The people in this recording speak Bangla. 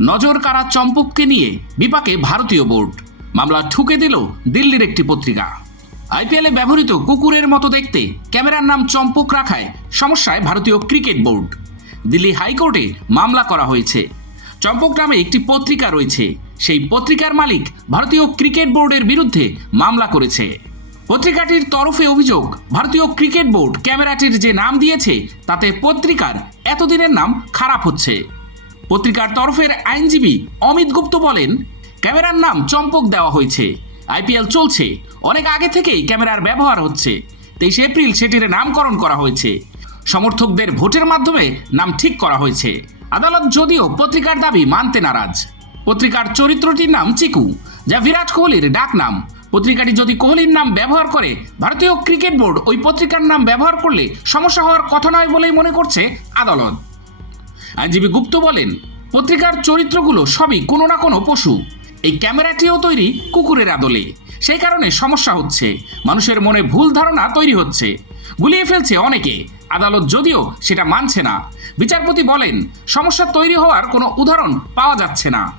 নজর কারা চম্পককে নিয়ে বিপাকে ভারতীয় বোর্ড। মামলা ঠুকে দিল দিল্লির একটি পত্রিকা। আইপিএলে ব্যবহৃত কুকুরের মতো দেখতে ক্যামেরার নাম চম্পক রাখায় সমস্যায় ভারতীয় ক্রিকেট বোর্ড। দিল্লি হাইকোর্টে মামলা করা হয়েছে। চম্পক নামে একটি পত্রিকা রয়েছে। সেই পত্রিকার মালিক ভারতীয় ক্রিকেট বোর্ডের বিরুদ্ধে মামলা করেছে। পত্রিকাটির তরফে অভিযোগ, ভারতীয় ক্রিকেট বোর্ড ক্যামেরাটির যে নাম দিয়েছে, তাতে পত্রিকার এতদিনের নাম খারাপ হচ্ছে। পত্রিকার তরফের আইনজীবী অমিত গুপ্ত বলেন, ক্যামেরার নাম চম্পক দেওয়া হয়েছে। আইপিএল চলছে। অনেক আগে থেকেই ক্যামেরার ব্যবহার হচ্ছে। তেইশে এপ্রিল সেটির নামকরণ করা হয়েছে। সমর্থকদের ভোটের মাধ্যমে নাম ঠিক করা হয়েছে। আদালত যদিও পত্রিকার দাবি মানতে নারাজ। পত্রিকার চরিত্রটির নাম চিকু, যা বিরাট কোহলির ডাক নাম। পত্রিকাটি যদি কোহলির নাম ব্যবহার করে, ভারতীয় ক্রিকেট বোর্ড ওই পত্রিকার নাম ব্যবহার করলে সমস্যা হওয়ার কথা নয় বলেই মনে করছে আদালত। আইনজীবী গুপ্ত বলেন, পত্রিকার চরিত্রগুলো সবই কোনো না কোনো পশু। এই ক্যামেরাটিও তৈরি কুকুরের আদলে। সেই কারণে সমস্যা হচ্ছে। মানুষের মনে ভুল ধারণা তৈরি হচ্ছে। গুলিয়ে ফেলছে অনেকে। আদালত যদিও সেটা মানছে না। বিচারপতি বলেন, সমস্যা তৈরি হওয়ার কোনো উদাহরণ পাওয়া যাচ্ছে না।